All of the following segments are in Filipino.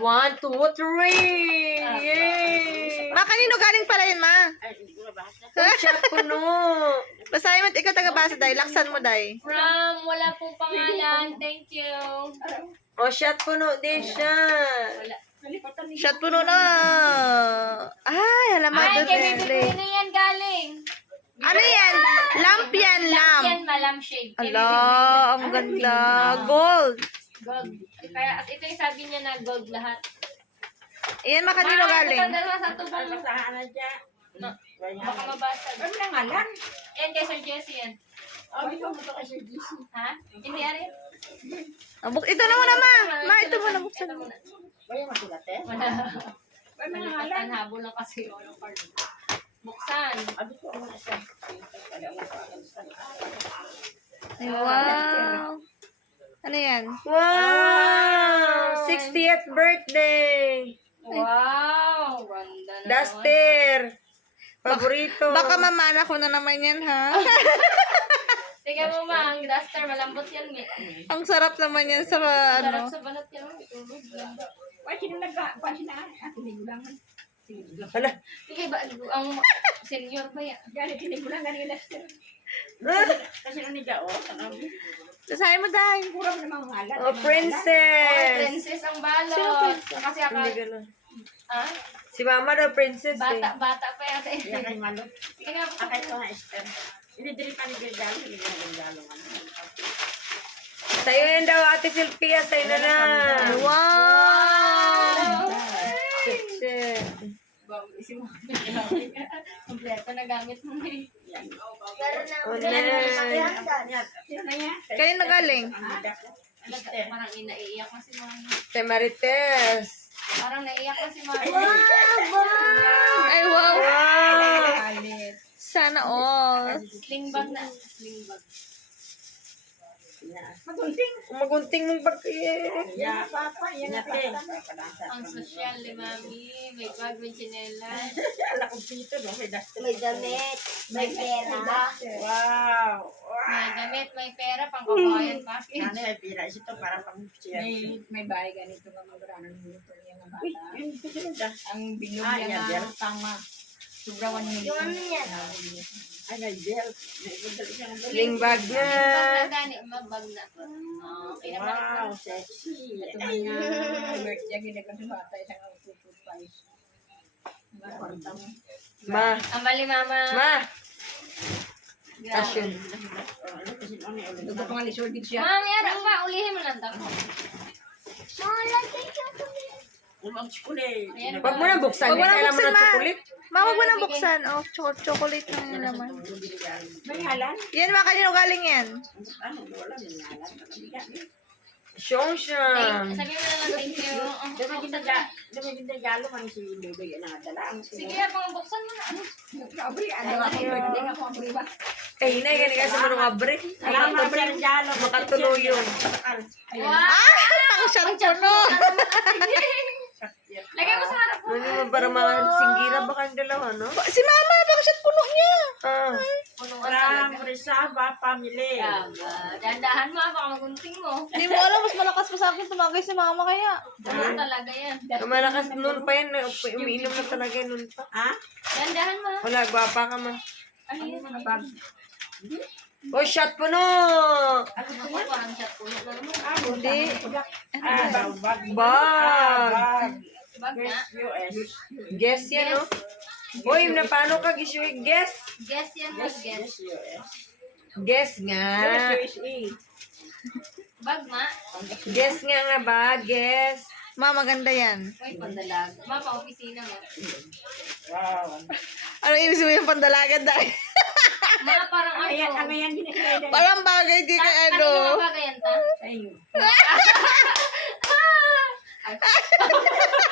1, 2, 3! Yay! Ma, kanino galing pala yun, ma? Shot puno. Basahin mo, ikaw taga-basa, day. Laksan mo, day. From wala pong pangalan. Thank you. O, shot puno din siya. Wala. Shot puno na. Ay, halaman Ay, doon. kay Bibi na yan galing. Ano yan? Lamp yan, lamp. Yan, malam shade. Kay Ala, Bibi. ang ganda. Gold. Gold. Kaya, at ito yung sabi niya na gold lahat. Iyan, ma, kanino galing? Ito dalawa sa tubang. No. Baka mabasag. Yan kay Sir Jesse yan. Ha? Hindi ari. Ito na muna, ma. Ma, ito muna, buksan Ito mo. muna. Wala. Habol lang kasi yung card. Buksan. Ay, wow. Ano yan? Wow! 60th birthday! Wow! Ganda na. Duster! Paborito. Baka mamana ko na naman yan, ha? Tingnan mo ma, ang duster, malambot yan. Ang sarap naman yan sa, Sarap ano. sa balat yan. Tulog. Ganda. Hala. Sige ba, ang senior ba yan? Basahin mo, day. Oh, princess! Princess ang balot. Sino princess? Kasi ako, Hindi ganun. ha? Si mama daw princess eh. Bata pa yata. Sige nga po. Sa'yo yan daw, Ate Silvia. Sa'yo na lang. Wow! Shit. Kompleto na gamit mo eh. Oh, na. Kanino galing? Parang inaiyak na si Mama. Kay Marites. Parang naiyak na si Mama. Ay, wow. Wow! Sana all. Sling bag na. Sling bag. Magunting mong bag eh. Ang sosyal ni Mami. May bag, may chinelas. May damit, may pera. Wow! May damit, may pera, pang kabayan pa. Ano ay pira ito para pang share. May bahay ganito ka magrano ng luto niya ng Uy, bata. yun po sila. Ang bilog Ah, niya yan, na Bel. tama. Sobra 1 million. Yung ano yan? Ay, may belt. May madali siyang belt. Sling bag na. Bag na gani, mabag na. Okay na ba? Wow, sexy. Ito man nga birthday ginagawa sa bata isang tutupais. Ma. Ang bali Mama. Ma. Grabe. Asyon. Ito pa nga lisod din siya. Mami, ara ka, ulihin mo lang daw. Umang-chukuli. Ayan, Huwag mo na buksan. Huwag mo na Kailan mo buksan, na ma. chocolate? Ma, huwag mo nang buksan. Oh, chocolate lang yung laman. May halan? Yan, ma, kanino galing yan? Ano, wala may halan. Siyong siyang. Sabi mo na lang thank you. Dami ginagalo man si Bebe na dala. Sige, abang buksan mo na. Ano? Ano ba? Birthday nga po ang priba. Eh, hinay ka ni kasi mo nung abre. Salamat sa regalo. Makatuluyong. Wow! Ang siyang puno. Lagay mo sa harap mo. Ano mo para mga singgira ba kang dalawa, no? Si mama, bang shot puno niya. Ah. Puno ka talaga. From Rizaba family. Dandahan mo, baka magunting mo. Hindi mo alam, mas malakas pa sa akin tumagay si mama kaya. Puno talaga yan. Malakas noon pa yan. Umiinom na talaga noon pa. Ha? Dandahan mo. Wala, gwapa ka man. Ano yun? Oh, shot po no! Ako parang chat ko. Hindi. Bag. Bag. Bag na. US. Guess yan, no? Uy, na paano ka gisyoy? Guess? Guess yan mo, guess. US. Guess nga. USA. Bag ma. Guess nga ba? Guess. Ma, maganda yan. Uy, pandalag. Ma, pa-opisina mo. Wow. Ano ibig sabihin yung pandalagan dahil? Ma, parang Ayan, ano. ano yan ginagawa? Parang bagay di kay ano. Kanino ba bagay yan ta? Ayun.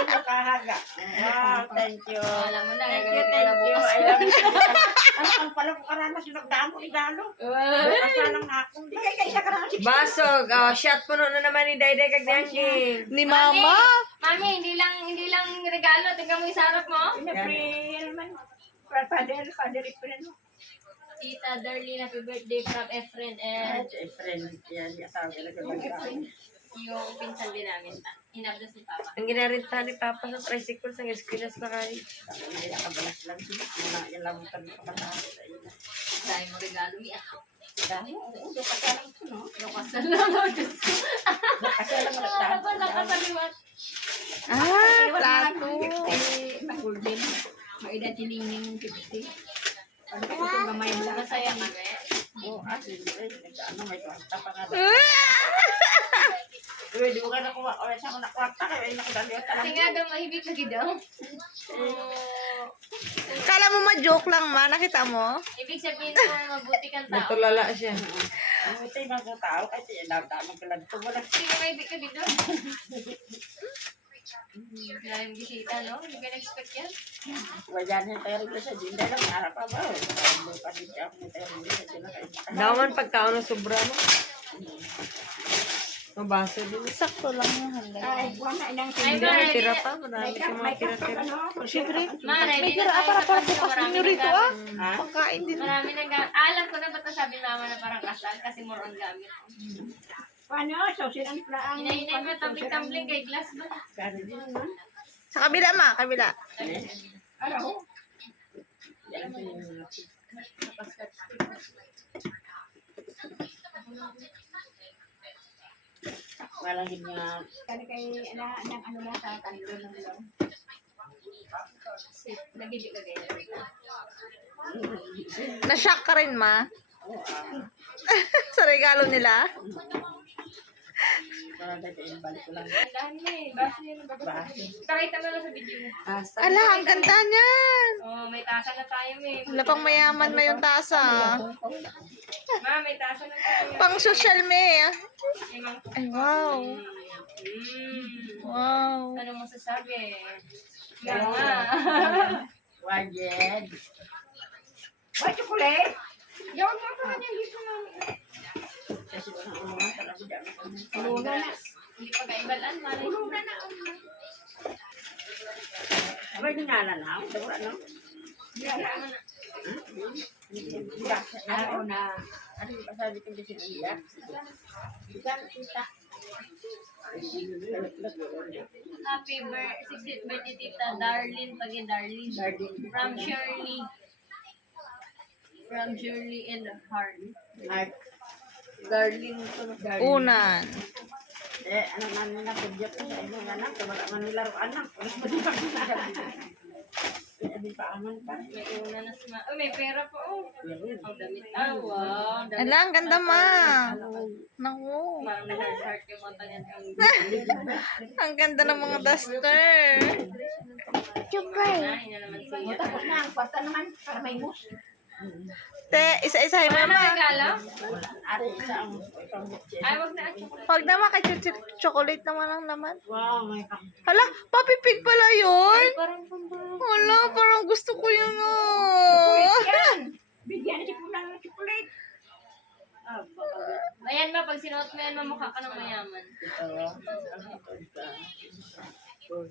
Nakahaga. Wow, thank you. Alam mo na, Thank you, gagawin ko na thank you. bukas. I love you. Ano ang pala ko karana sinagdaan mo igalo? Kasalang na ako. Hindi kaya isa ka naman si Basog. Oh, shot po no na naman ni Dayday kag Danging. Ni mama. Mami, hindi lang regalo. Tingnan mo yung sarap mo. April man. Father April. Tita Darlene, happy birthday from Efren and Friend. Yan, asawa ko lang. yung pinsan din namin ta. Hinabdas ni Papa. Ang ginarintahan ni Papa sa tricycle sa esquinas na kayo. Ay, nakabalas lang sila. Muna yung lamutan ko pataas. Dahil mo regalo niya. Dahil, oo, doon kasalang ko, no? Nakasal lang ako, Diyos ko. Kasalang ko Ano ba nakasaliwat? Plato. Magulden. Maida tiningin 50. Ano ko ito mamaya mo lang. Masaya kami. Oo, sige. Ano, may kwarta pa nga. Uy, di mo ka nakuha. O, saan ko nakwarta kayo? Ay, nakadaliwa ka Kasi lang. nga daw, mahibig lagi daw. Kala mo ma-joke lang, ma. Nakita mo? Ibig sabihin na mabuti kang tao. Natulala siya. Ang ito yung mga tao, kasi damdaman ka lang. Ito mo lang. Hindi ka mahibig lagi daw. Maraming bisita, no? Hindi ka na-expect yan. Wajan yung tayo rin sa dinda lang. Harap pa ba? Ano pa din siya ako ng tayo rin sa dinda kayo. Daman pagkaon ng sobra mo. Mabasa din. Sakto lang yung hanggang. Ay, buwan na inang Ay, Hindi ma, may ready tira na. pa. Marami May siya mga cup, tira-tira. ano? Siyempre, Ma, ready may na tira tayo para sa para pasto. bukas Marami ninyo na rito, gamit. ah. Ha? Pagkain din. Marami na gamit. Alam ko na ba't nasabi mama na parang kasal kasi more on gamit. Paano? So, silang plaang. Hinay-hinay pa, tumbling-tumbling kay glass ba? Kano din naman. Sa kabila, ma. Kabila. Ano? Yan po yung walang ganyan. Kani kay, ano na sa kanilo ng lang. Nabili ka ganyan. Na-shock ka rin, ma. Sa regalo nila. Para dahil kayo balik ko lang. Ang dami eh. Basta yun. Base. Pakita mo lang sa video mo. Ala, ang ganda niyan. Oh, may tasa na tayo eh. Wala pang mayaman mo yung tasa. Ma, may tasa na tayo. Pang social me. Imang. Ay, wow. Wow. Ano masasabi? Yan nga. Wajen. Why chocolate? Yawan mo pa kanya dito na. Kasi walang umuha talaga dyan. Luna na. Hindi pa kaibalan. Malay mo. Abay, nangalan na. Ito ano? Ano na. Ano yung pasabi ko kasi nila? Kita, kita. Happy 60th birthday tita Darlene Pagi Darlene. From Shirley. From Shirley and Harley. Darlene ko. Unan. Ano man nila kudyak ko sa inyong anak. Wala man nila ro anak. Hindi pa aman pa. May una na suma. Oh, may pera pa oh. Meron. Ang damit. Ah, wow. Ang damit. Ala, ang ganda, ma. Naku. Parang nag-heart yung mata niya. Ang ganda ng mga duster. Ay, na naman siya. Tapos na, ang kwarta naman para may mus. Te, isa-isahin mo, Ano ma. regalo? Ari isa ang isang buksin. Ay, wag na. Huwag naman kay chocolate naman ang laman. Wow, may kang. Hala, papipig pala yun. Parang pambara. Hala, parang gusto ko yun, oh. Yan! Bigyan na si Punang ng chocolate. Ayan ba, pag sinuot mo yan, mamukha ka ng mayaman.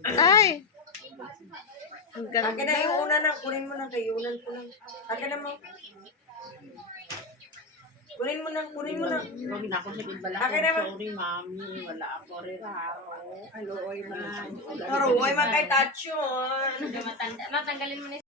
Ay. Ang Akin na ganda. yung una na. Kunin mo na. Kayunan ko lang. Akin na mo. Kunin mo na. Kunin mo na. Huwag na ako sa bala. Akin naman. Sorry, mami. Wala ako rin ako. Hello, oy man. Pero huwag man kay touch yun. Matanggalin mo na